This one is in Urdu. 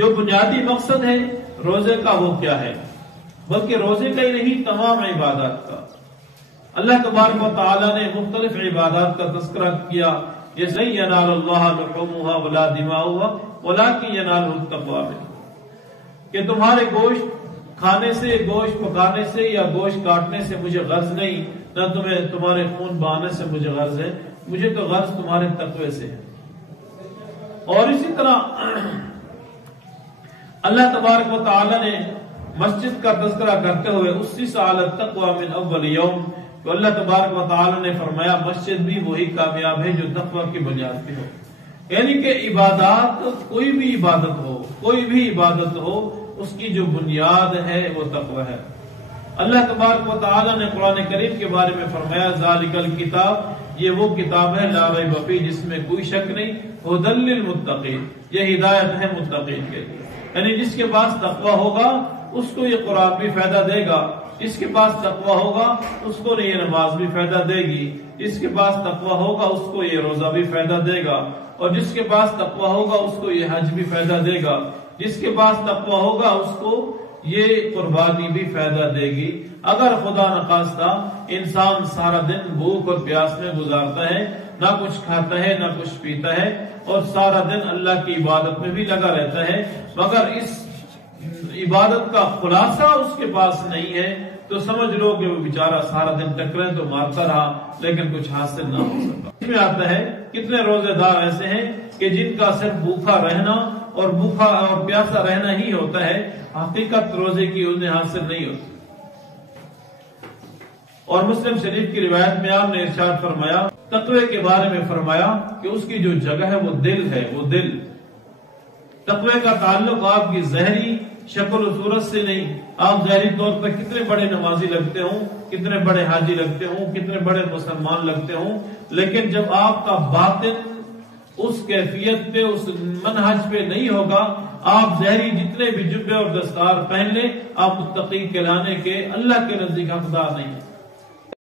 جو بنیادی مقصد ہے روزے کا وہ کیا ہے؟ بلکہ روزے کا ہی نہیں، تمام عبادات کا۔ اللہ تبارک و تعالیٰ نے مختلف عبادات کا تذکرہ کیا، جیسے ینال اللہ لحومھا ولا دماؤھا ولکن ینالہ التقوی منکم، کہ تمہارے گوشت کھانے سے، گوشت پکانے سے یا گوشت کاٹنے سے مجھے غرض نہیں، نہ تمہیں تمہارے خون بہانے سے مجھے غرض ہے، مجھے تو غرض تمہارے تقوی سے ہے۔ اور اسی طرح اللہ تبارک و تعالی نے مسجد کا تذکرہ کرتے ہوئے اسس علی التقوی من اول یوم، تو اللہ تبارک و تعالی نے فرمایا مسجد بھی وہی کامیاب ہے جو تقوی کی بنیاد پہ ہو۔ یعنی کہ عبادات، کوئی بھی عبادت ہو، کوئی بھی عبادت ہو، اس کی جو بنیاد ہے وہ تقوی ہے۔ اللہ تبارک و تعالی نے قرآن کریم کے بارے میں فرمایا ذالک الکتاب، یہ وہ کتاب ہے لا ریب فیہ، جس میں کوئی شک نہیں، ھدی للمتقین، یہ ہدایت ہے متقین کے لیے۔ یعنی جس کے پاس تقوی ہوگا اس کو یہ قرآن بھی فائدہ دے گا، جس کے پاس تقوی ہوگا اس کو یہ نماز بھی فائدہ دے گی، جس کے پاس تقوی ہوگا اس کو یہ روزہ بھی فائدہ دے گا، اور جس کے پاس تقوی ہوگا اس کو یہ حج بھی فائدہ دے گا، جس کے پاس تقوی ہوگا اس کو یہ قربانی بھی فائدہ دے گی۔ اگر خدا نخواستہ انسان سارا دن بھوک اور پیاس میں گزارتا ہے، نہ کچھ کھاتا ہے نہ کچھ پیتا ہے، اور سارا دن اللہ کی عبادت میں بھی لگا رہتا ہے، مگر اس عبادت کا خلاصہ اس کے پاس نہیں ہے، تو سمجھ لو کہ وہ بیچارہ سارا دن ٹکریں تو مارتا رہا لیکن کچھ حاصل نہ ہو سکا۔ اس میں آتا ہے کتنے روزے دار ایسے ہیں کہ جن کا صرف بھوکا رہنا اور بھوکا اور پیاسا رہنا ہی ہوتا ہے، حقیقت روزے کی انہیں حاصل نہیں ہوتی۔ اور مسلم شریف کی روایت میں آپ نے ارشاد فرمایا، تقوی کے بارے میں فرمایا کہ اس کی جو جگہ ہے وہ دل ہے، وہ دل۔ تقوی کا تعلق آپ کی ظاہری شکل و صورت سے نہیں۔ آپ ظاہری طور پر کتنے بڑے نمازی لگتے ہوں، کتنے بڑے حاجی لگتے ہوں، کتنے بڑے مسلمان لگتے ہوں، لیکن جب آپ کا باطن اس کیفیت پہ، اس منہج پہ نہیں ہوگا، آپ ظاہری جتنے بھی جبے اور دستار پہن لیں، آپ متقی کہلانے کے اللہ کے نزدیک حقدار نہیں۔